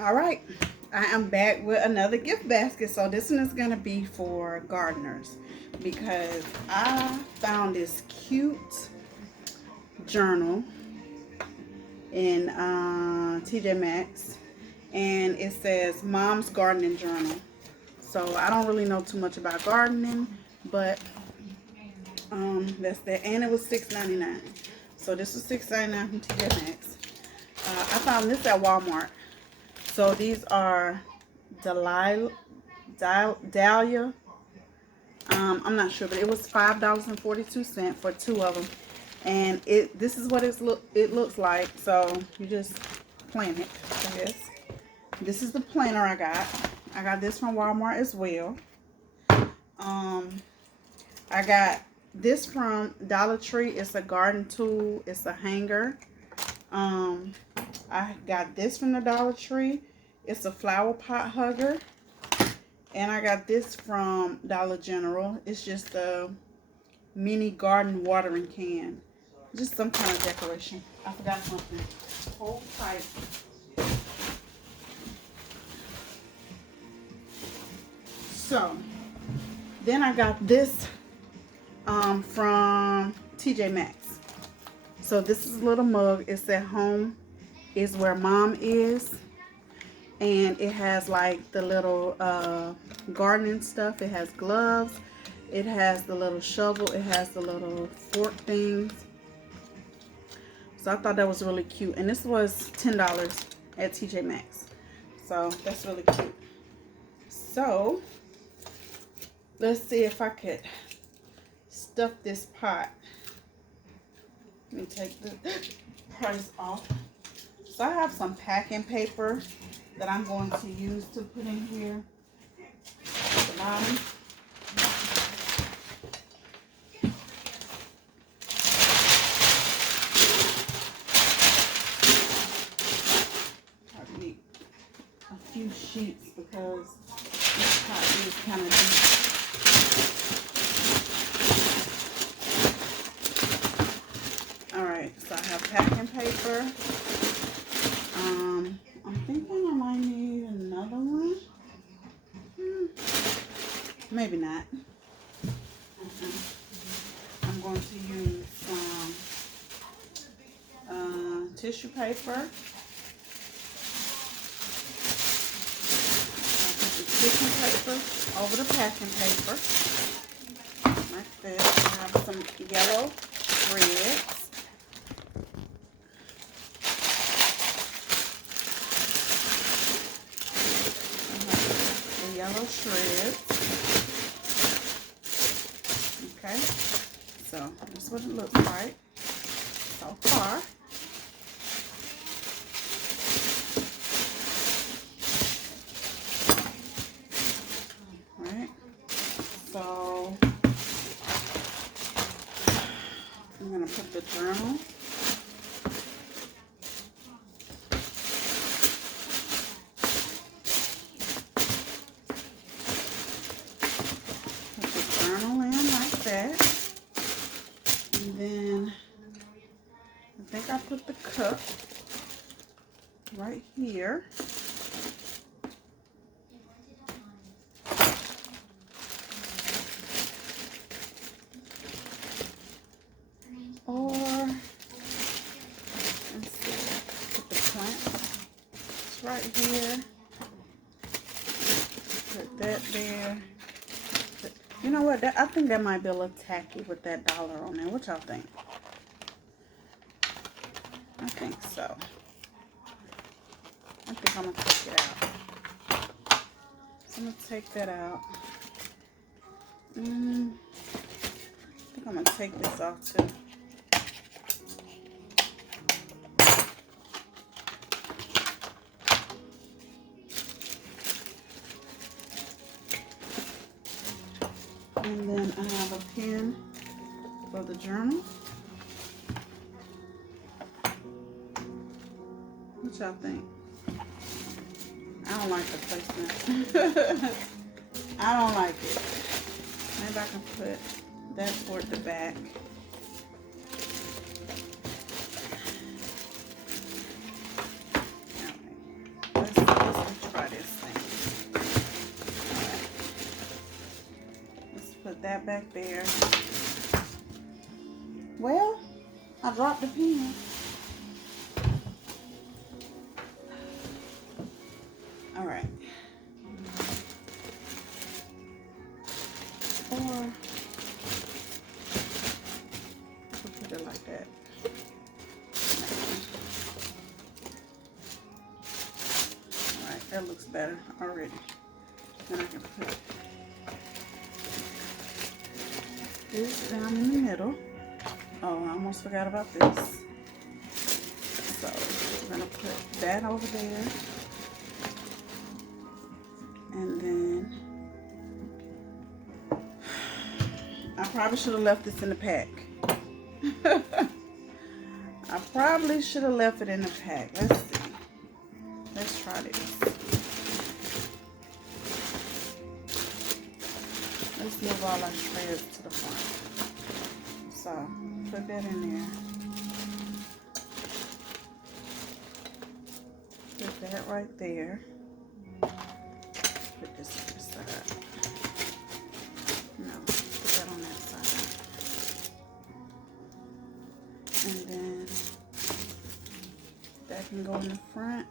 All right, I am back with another gift basket. So this one is gonna be for gardeners because I found this cute journal in TJ Maxx, and it says Mom's Gardening Journal. So I don't really know too much about gardening, but that's that, and it was $6.99. So this was $6.99 from TJ Maxx. I found this at Walmart. So these are Dahlia. I'm not sure, but it was $5.42 for two of them, and this is what it looks like. So you just plant it. This is the planter I got. I got this from Walmart as well. I got this from Dollar Tree. It's a garden tool. It's a hanger. I got this from the Dollar Tree. It's a flower pot hugger. And I got this from Dollar General. It's just a mini garden watering can. Just some kind of decoration. I forgot something. Hold tight. So, then I got this from TJ Maxx. So this is a little mug. It's at home is where Mom is. And it has like the little gardening stuff. It has gloves. It has the little shovel. It has the little fork things. So I thought that was really cute. And this was $10 at TJ Maxx. So that's really cute. So let's see if I could stuff this pot. Let me take the price off. So I have some packing paper that I'm going to use to put in here at the bottom. I need a few sheets because this pot is kind of deep. Alright, so I have packing paper. I'm thinking I might need another one. Maybe not. I'm going to use some tissue paper. I'll put the tissue paper over the packing paper. Like this. I have some yellow threads. Yellow shreds. Okay, so this is what it looks like so far. Alright, so I'm going to put the journal. And then I think I put the cup right here. Or let's see, put the plant right here. Put that there. You know what? I think that might be a little tacky with that dollar on there. What y'all think? I think so. I think I'm going to take it out. So I'm going to take that out. I think I'm going to take this off too. And then I have a pen for the journal. What y'all think? I don't like the placement. I don't like it. Maybe I can put that toward the back. Let's got back there. Well, I dropped the pen. All right. Or we'll put it like that. All right, that looks better already. Then I can put this down in the middle. Oh, I almost forgot about this. So we're gonna put that over there. And then I probably should have left this in the pack. I probably should have left it in the pack. Let's see. Let's try this. Let's move all our shreds to the front. So put that in there. Put that right there. Put this on the side. No, put that on that side. And then that can go in the front.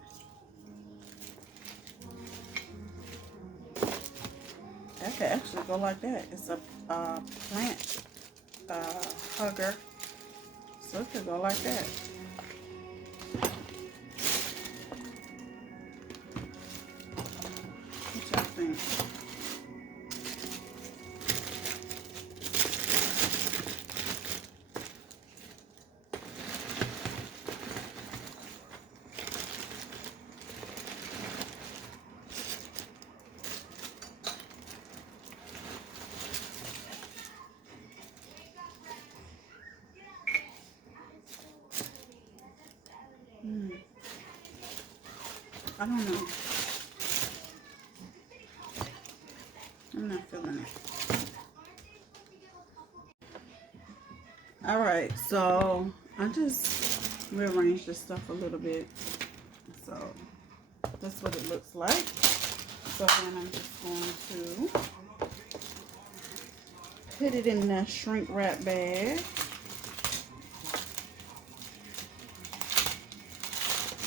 That could actually go like that. It's a plant hugger, so it could go like that. What y'all think? I don't know. I'm not feeling it. Alright, so I just rearranged this stuff a little bit. So that's what it looks like. So then I'm just going to put it in the shrink wrap bag.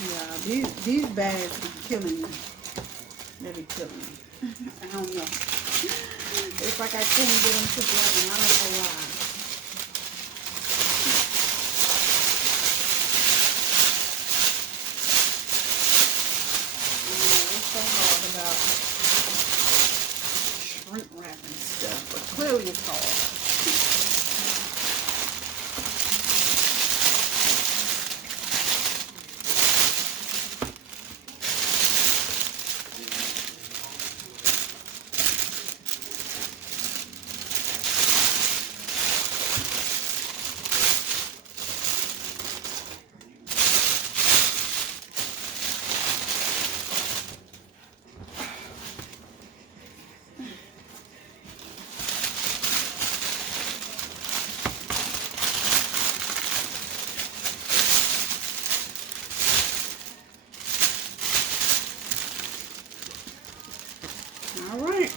Yeah, these bags be killing me. They be killing me. I don't know. It's like I couldn't get them together, and I don't know why. I know it's so hard about shrink wrapping stuff, but clearly it's hard. All right.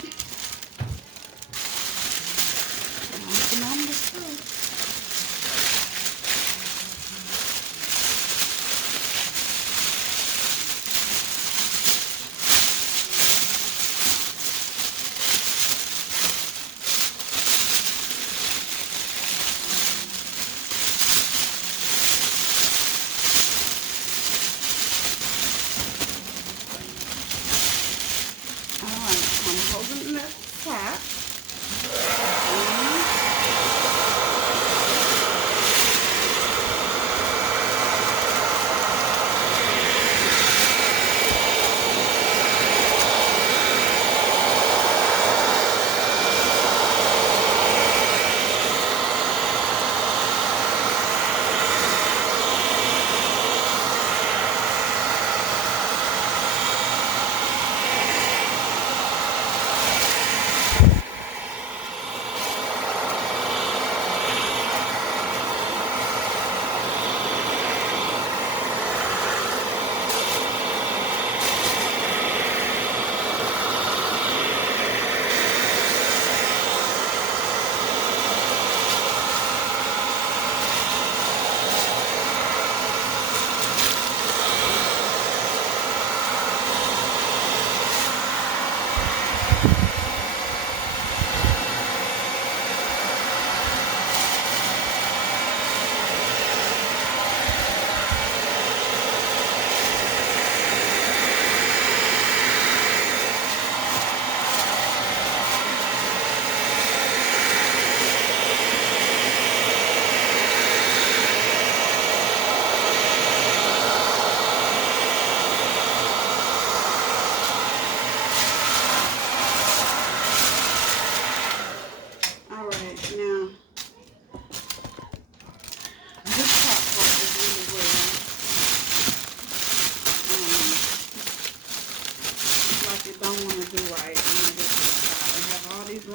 I'm holding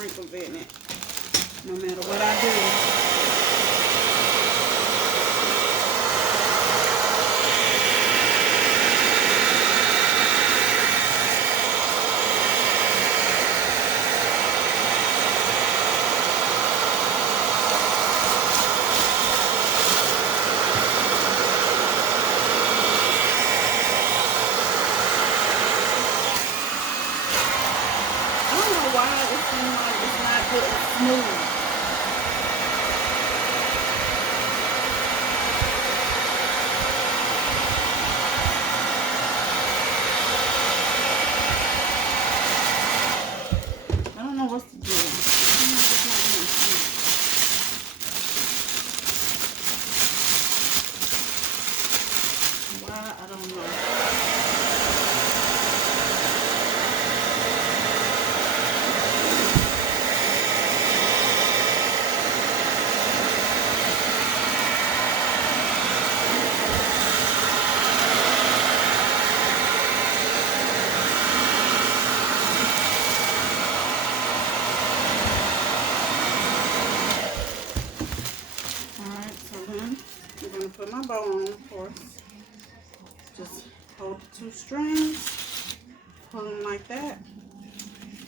wrinkles in it, no matter what I do. Why it seems like it's not getting smooth. I don't know what to do. Why? I don't know. Put my bow on, of course. Just hold the 2 strings, pull them like that.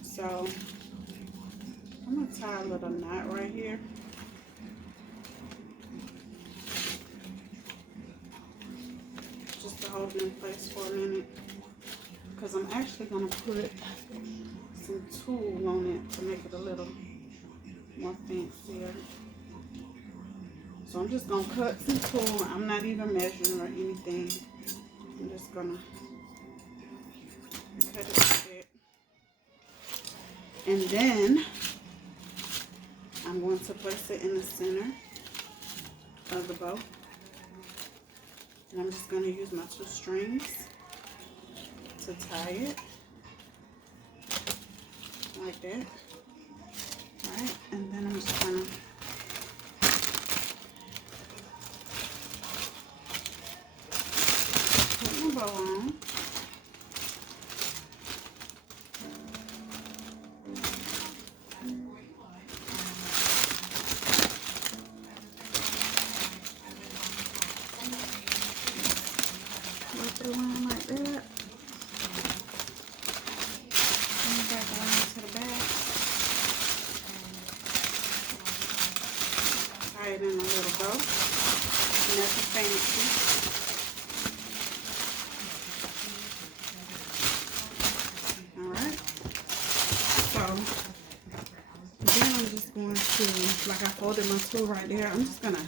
So I'm gonna tie a little knot right here. Just to hold it in place for a minute. Because I'm actually gonna put some tulle on it to make it a little more fancier. So I'm just going to cut some tulle. I'm not even measuring or anything. I'm just going to cut it a bit. And then I'm going to place it in the center of the bow. And I'm just going to use my 2 strings to tie it. Like that. Alright, and then I'm just going to bow on. Go through line like that. And back around to the back. Tie it in a little bow. Nothing fancy. Like I folded my tulle right there, I'm just gonna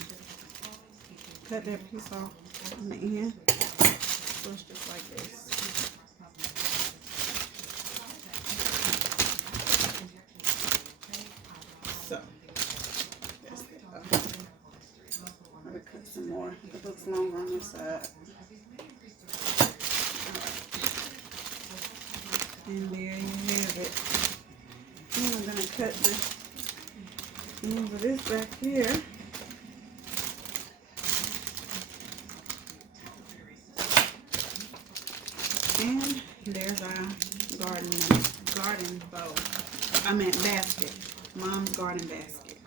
cut that piece off on the end. So it's just like this. So that's it. I'm gonna cut some more. It looks longer on this side. And there you have it. And I'm gonna cut the ends of this back here. And there's our garden bow. I meant basket. Mom's garden basket.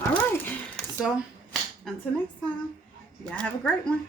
Alright, so until next time, y'all have a great one.